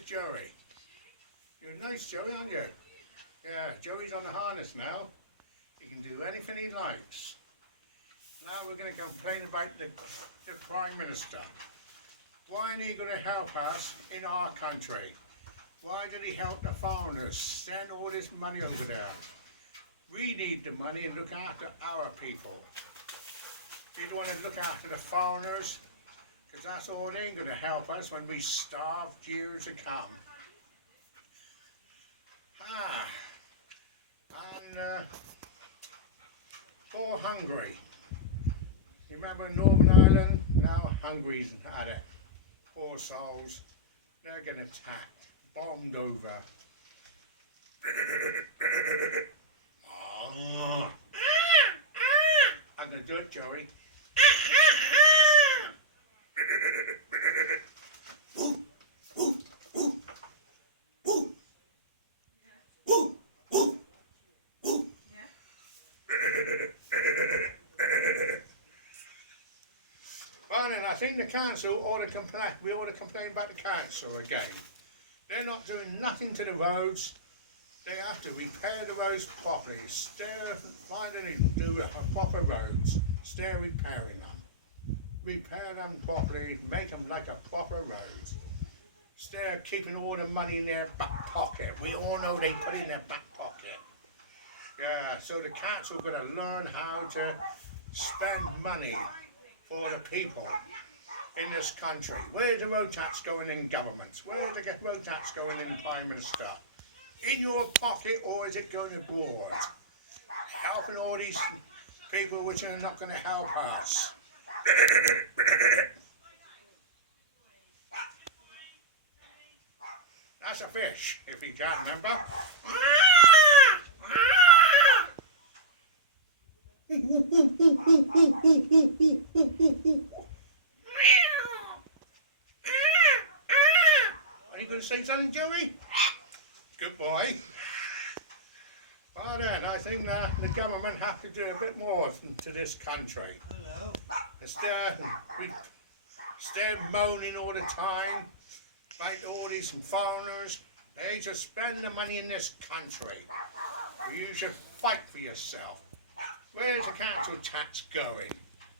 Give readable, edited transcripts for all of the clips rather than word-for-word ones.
Here's Joey. You're nice, Joey, aren't you? Yeah, Joey's on the harness now. He can do anything he likes. Now we're going to complain about the Prime Minister. Why ain't he going to help us in our country? Why did he help the foreigners send all this money over there? We need the money and look after our people. We don't want to look after the foreigners, because that's all they ain't going to help us when we starve years to come. And poor Hungary. You remember Northern Ireland? Now Hungary's had it. Poor souls. They're getting attacked, bombed over. I'm going to do it, Joey. I think the council ought to complain. We ought to complain about the council again. They're not doing nothing to the roads. They have to repair the roads properly. Find and do proper roads. Start repairing them. Repair them properly. Make them like a proper road. Start keeping all the money in their back pocket. We all know they put it in their back pocket. Yeah. So the council got to learn how to spend money for the people in this country. Where's the road tax going in governments? Where's the road tax going in Prime Minister? In your pocket, or is it going abroad? Helping all these people which are not going to help us. That's a fish, if you can't remember. Are you going to say something, Joey? Good boy. Well then, I think the government have to do a bit more to this country. Hello. Instead moaning all the time about all these foreigners. They just spend the money in this country. You should fight for yourself. Where's the council tax going?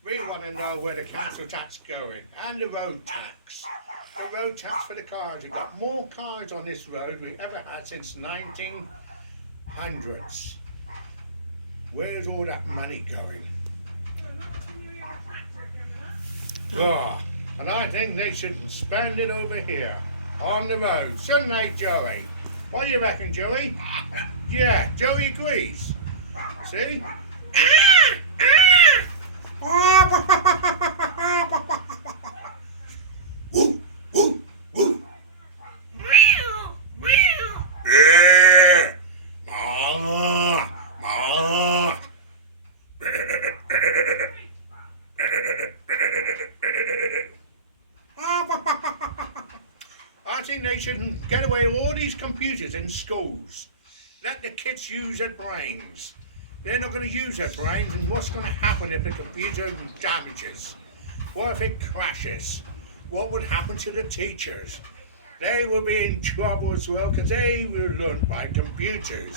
We want to know where the council tax is going. And the road tax. The road tax for the cars. We've got more cars on this road we ever had since 1900s. Where's all that money going? Oh, and I think they should spend it over here, on the road. Shouldn't they, Joey? What do you reckon, Joey? Yeah, Joey agrees. See? I think they shouldn't get away with all these computers in schools. Let the kids use their brains. They're not going to use their brains, and what's going to happen if the computer damages? What if it crashes? What would happen to the teachers? They will be in trouble as well, because they were learned by computers.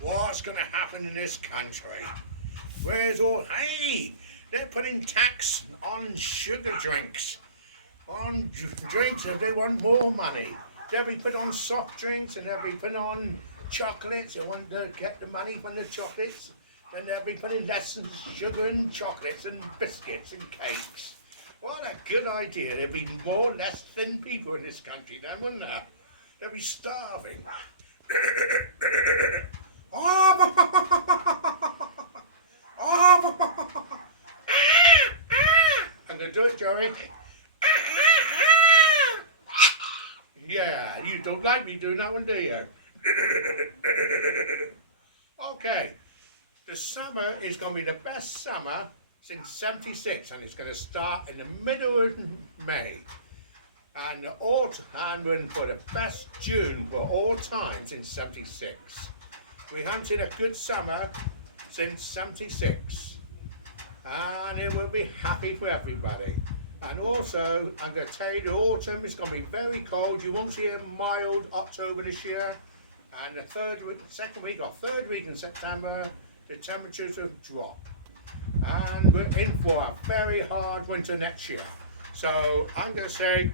What's going to happen in this country? Where's all... Hey! They're putting tax on sugar drinks. On drinks if they want more money. They'll be put on soft drinks, and they'll be put on chocolates. They want to get the money from the chocolates. Then they'll be putting less sugar and chocolates and biscuits and cakes. What a good idea. There'd be more or less thin people in this country then, wouldn't there? They'll be starving. I'm going to do it, Joey. Yeah, you don't like me doing that one, do you? Okay, the summer is going to be the best summer since '76, and it's going to start in the middle of May. And the autumn, and we're in for the best June for all time since '76. We haven't seen a good summer since '76. And it will be happy for everybody. And also, I'm going to tell you, the autumn is going to be very cold. You won't see a mild October this year. And the second week or third week in September, the temperatures will drop. And we're in for a very hard winter next year. So I'm going to say,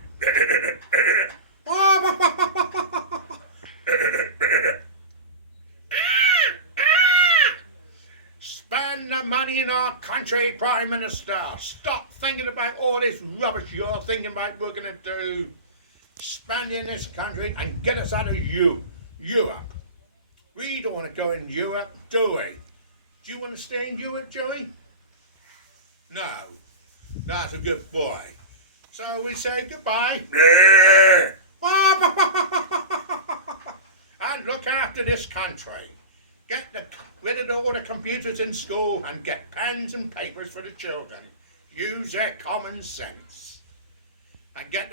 spend the money in our country, Prime Minister. Stop thinking about all this rubbish you're thinking about we're going to do. Spend in this country and get us out of Europe. We don't want to go in Europe, do we? Do you want to stay in Europe, Joey? No. That's a good boy. So we say goodbye. And look after this country. Get rid of all the computers in school and get pens and papers for the children. Use their common sense. And get